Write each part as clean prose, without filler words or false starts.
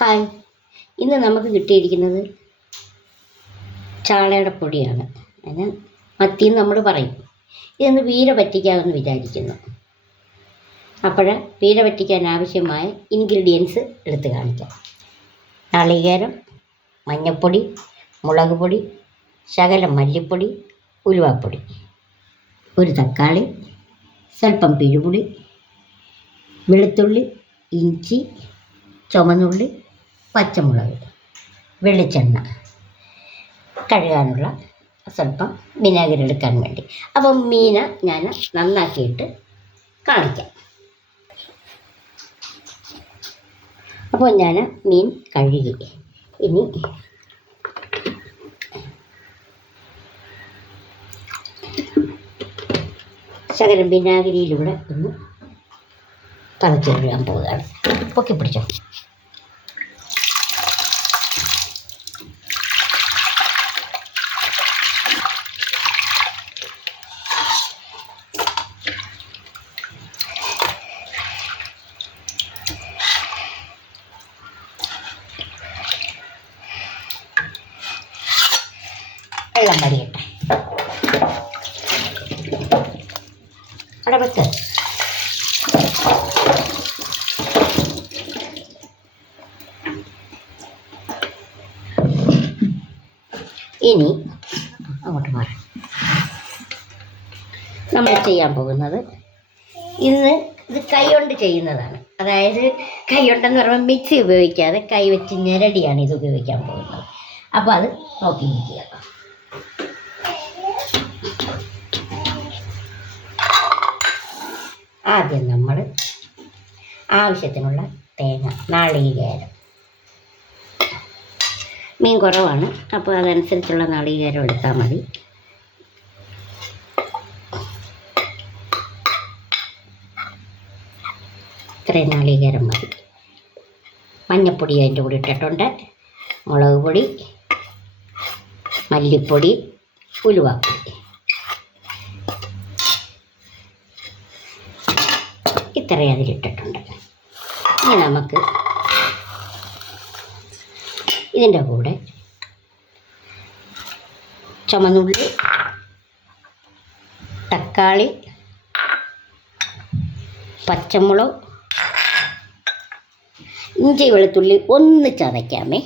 Hi, ഇന്ന് നമുക്ക് കിട്ടിയിരിക്കുന്നത് ചാളയുടെ പൊടിയാണ്. അതിന് മത്തിയെന്ന് നമ്മൾ പറയും. ഇതൊന്ന് വീര പറ്റിക്കാമെന്ന് വിചാരിക്കുന്നു. അപ്പോൾ വീര പറ്റിക്കാൻ ആവശ്യമായ ഇൻഗ്രീഡിയൻസ് എടുത്ത് കാണിക്കാം. നാളികേരം, മഞ്ഞൾപ്പൊടി, മുളക് പൊടി, ശകലം മല്ലിപ്പൊടി, ഉലുവാപ്പൊടി, ഒരു തക്കാളി, സ്വല്പം പിഴുപുളി, വെളുത്തുള്ളി, ഇഞ്ചി, ചുവന്നുള്ളി, പച്ചമുളക്, വെളിച്ചെണ്ണ, കഴുകാനുള്ള സ്വല്പം വിനാഗിരി എടുക്കാൻ വേണ്ടി. അപ്പം മീൻ ഞാൻ നന്നാക്കിയിട്ട് കാണിക്കാം. അപ്പോൾ ഞാൻ മീൻ കഴുകി ഇനി ശകലം വിനാഗിരിയിലൂടെ ഒന്ന് തളച്ച് കഴുകാൻ പോവുകയാണ്. പൊക്കി പിടിച്ചോ. വെള്ളം വടിയട്ടെ. അവിടെ വെക്ക്. ഇനി അങ്ങോട്ട് മാറാം. നമ്മൾ ചെയ്യാൻ പോകുന്നത് ഇത് കൈ കൊണ്ട് ചെയ്യുന്നതാണ്. അതായത് കൈ കൊണ്ടെന്ന് പറയുമ്പോൾ മിക്സി ഉപയോഗിക്കാതെ കൈ വെച്ച് ഞെരടിയാണ് ഇത് ഉപയോഗിക്കാൻ പോകുന്നത്. അപ്പോൾ അത് നോക്കിയിരിക്കുക. ആദ്യം നമ്മൾ ആവശ്യത്തിനുള്ള തേങ്ങ, നാളികേരം, മീൻ കുറവാണ് അപ്പോൾ അതനുസരിച്ചുള്ള നാളികേരം എടുത്താൽ മതി. ഇത്രയും നാളികേരം മതി. മഞ്ഞൾപ്പൊടി അതിൻ്റെ കൂടെ ഇട്ടിട്ടുണ്ട്, മുളക് പൊടി, മല്ലിപ്പൊടി, ഉലുവാപ്പൊടി. ഇത്രയും അതിലിട്ടിട്ടുണ്ട്. ഇനി നമുക്ക് ഇതിൻ്റെ കൂടെ ചുവന്നുള്ളി, തക്കാളി, പച്ചമുളക്, ഇഞ്ചി, വെളുത്തുള്ളി ഒന്ന് ചതയ്ക്കാമേ.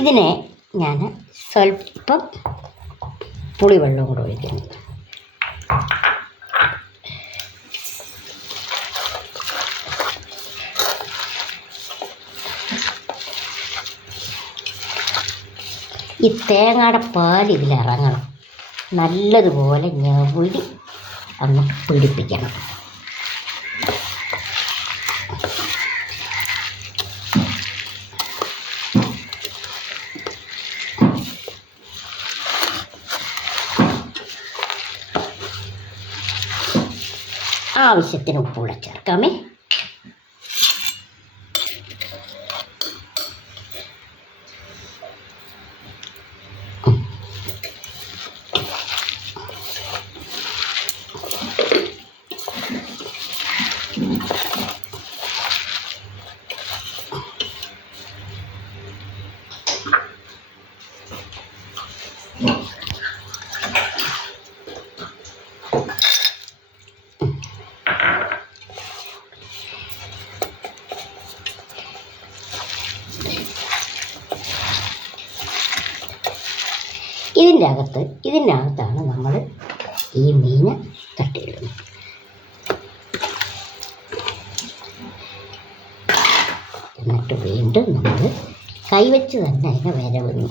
ഇതിനെ ഞാൻ സ്വല്പം പുളിവെള്ളം കൂടെ ഒഴിക്കുന്നു. ഈ തേങ്ങയുടെ പാൽ ഇതിലിറങ്ങണം. നല്ലതുപോലെ ഞവടി അങ്ങ് പിടിപ്പിക്കണം. ആവശ്യത്തിന് ഉപ്പൂടെ ചേർക്കാമേ. ഇതിനകത്താണ് നമ്മൾ ഈ മീൻ തട്ടിയിടുന്നത്. എന്നിട്ട് വീണ്ടും നമ്മൾ കൈവച്ച് തന്നെ അതിനെ വരവുന്നു.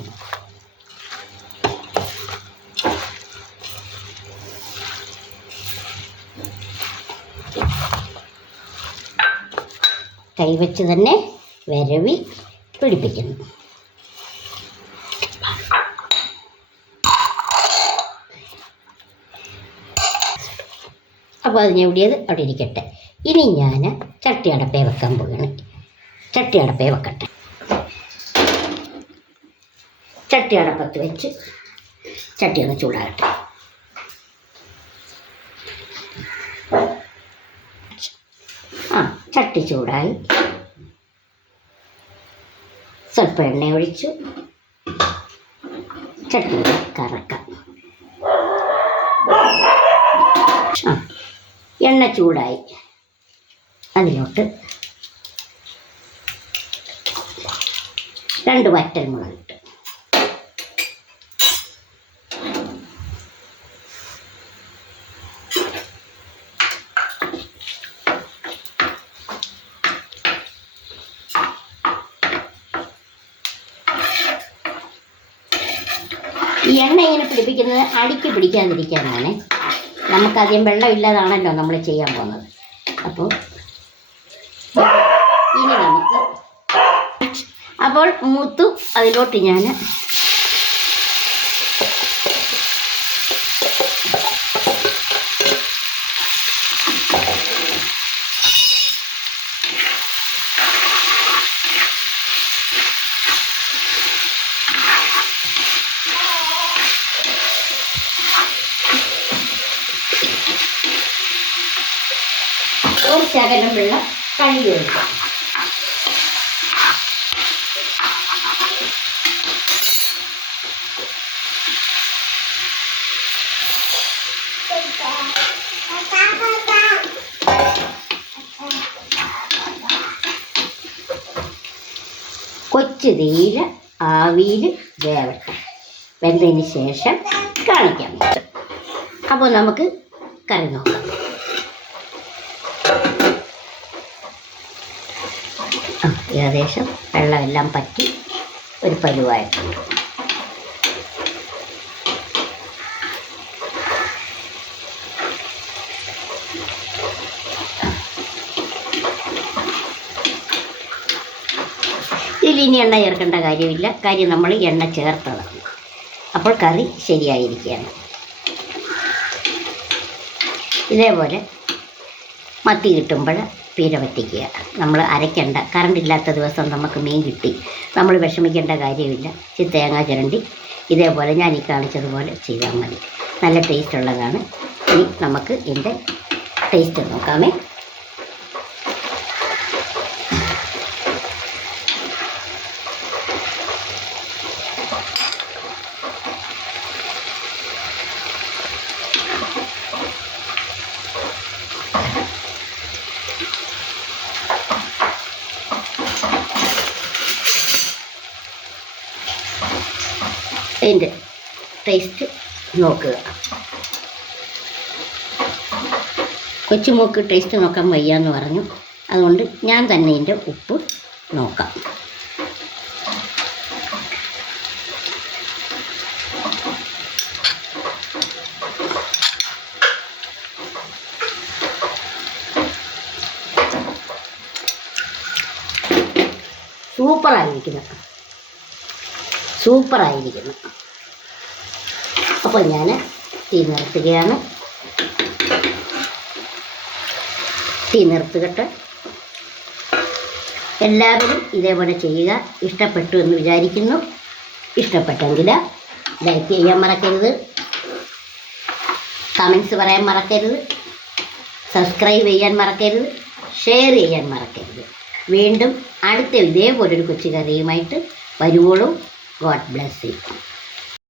കൈവച്ച് തന്നെ വരവി പിടിപ്പിക്കുന്നു. അപ്പോൾ അത് ഞെവിടിയത് അവിടെ ഇരിക്കട്ടെ. ഇനി ഞാൻ ചട്ടി അടപ്പേ വെക്കാൻ പോവുകയാണ്. ചട്ടി അടപ്പേ വെക്കട്ടെ. ചട്ടി അടപ്പത്ത് വെച്ച് ചട്ടി ഒന്ന് ചൂടാകട്ടെ. ചട്ടി ചൂടായി. സ്വല്പം എണ്ണ ഒഴിച്ചു ചട്ടി കറക്കാം. എണ്ണ ചൂടായി. അതിലോട്ട് 2 വറ്റൽമുളക് ഇട്ട് ഈ എണ്ണ ഇങ്ങനെ പിടിപ്പിക്കുന്നത് അടിക്ക് പിടിക്കാതിരിക്കാനാണ്. നമുക്കധികം വെള്ളമില്ലാതാണല്ലോ നമ്മൾ ചെയ്യാൻ പോകുന്നത്. അപ്പോൾ ഇനി നമുക്ക് അപ്പോൾ മൂത്തു. അതിലോട്ട് ഞാൻ ഒരു ശകലം വെള്ളം കഴുകി ഒഴിക്കാം. കൊച്ചു തീയിൽ ആവിയിൽ വേവട്ടെ. വെന്തതിന് ശേഷം കാണിക്കാം. അപ്പോൾ നമുക്ക് കറി നോക്കാം. ഏകദേശം വെള്ളമെല്ലാം പറ്റി ഒരു പരുവായിട്ടുണ്ട്. ഇതിലിനി എണ്ണ ചേർക്കേണ്ട കാര്യമില്ല. കാര്യം നമ്മൾ എണ്ണ ചേർത്തതാണ്. അപ്പോൾ കറി ശരിയായിരിക്കുകയാണ്. ഇതേപോലെ മത്തി കിട്ടുമ്പോൾ പീര വറ്റിക്കുക. നമ്മൾ അരയ്ക്കേണ്ട. കറണ്ട് ഇല്ലാത്ത ദിവസം നമുക്ക് മീൻ കിട്ടി, നമ്മൾ വിഷമിക്കേണ്ട കാര്യമില്ല. തേങ്ങ ചിരണ്ടി ഇതേപോലെ ഞാൻ ഈ കാണിച്ചതുപോലെ ചെയ്താൽ മതി. നല്ല ടേസ്റ്റ് ഉള്ളതാണ്. ഇനി നമുക്ക് ഇതിൻ്റെ ടേസ്റ്റ് നോക്കാമേ. അതിൻ്റെ ടേസ്റ്റ് നോക്കുക. കൊച്ചുമോക്ക് ടേസ്റ്റ് നോക്കാൻ വയ്യാന്ന് പറഞ്ഞു. അതുകൊണ്ട് ഞാൻ തന്നെ ഇതിൻ്റെ ഉപ്പ് നോക്കാം. സൂപ്പറായിരിക്കുന്നു. അപ്പോൾ ഞാൻ തീ നിർത്തുകയാണ്. തീ നിർത്തുകട്ടെ. എല്ലാവരും ഇതേപോലെ ചെയ്യുക. ഇഷ്ടപ്പെട്ടു എന്ന് വിചാരിക്കുന്നു. ഇഷ്ടപ്പെട്ടെങ്കിൽ ലൈക്ക് ചെയ്യാൻ മറക്കരുത്, കമൻസ് പറയാൻ മറക്കരുത്, സബ്സ്ക്രൈബ് ചെയ്യാൻ മറക്കരുത്, ഷെയർ ചെയ്യാൻ മറക്കരുത്. വീണ്ടും അടുത്ത ഇതേപോലൊരു കൊച്ചു കറിയുമായിട്ട് വരുവോളൂ. God bless you.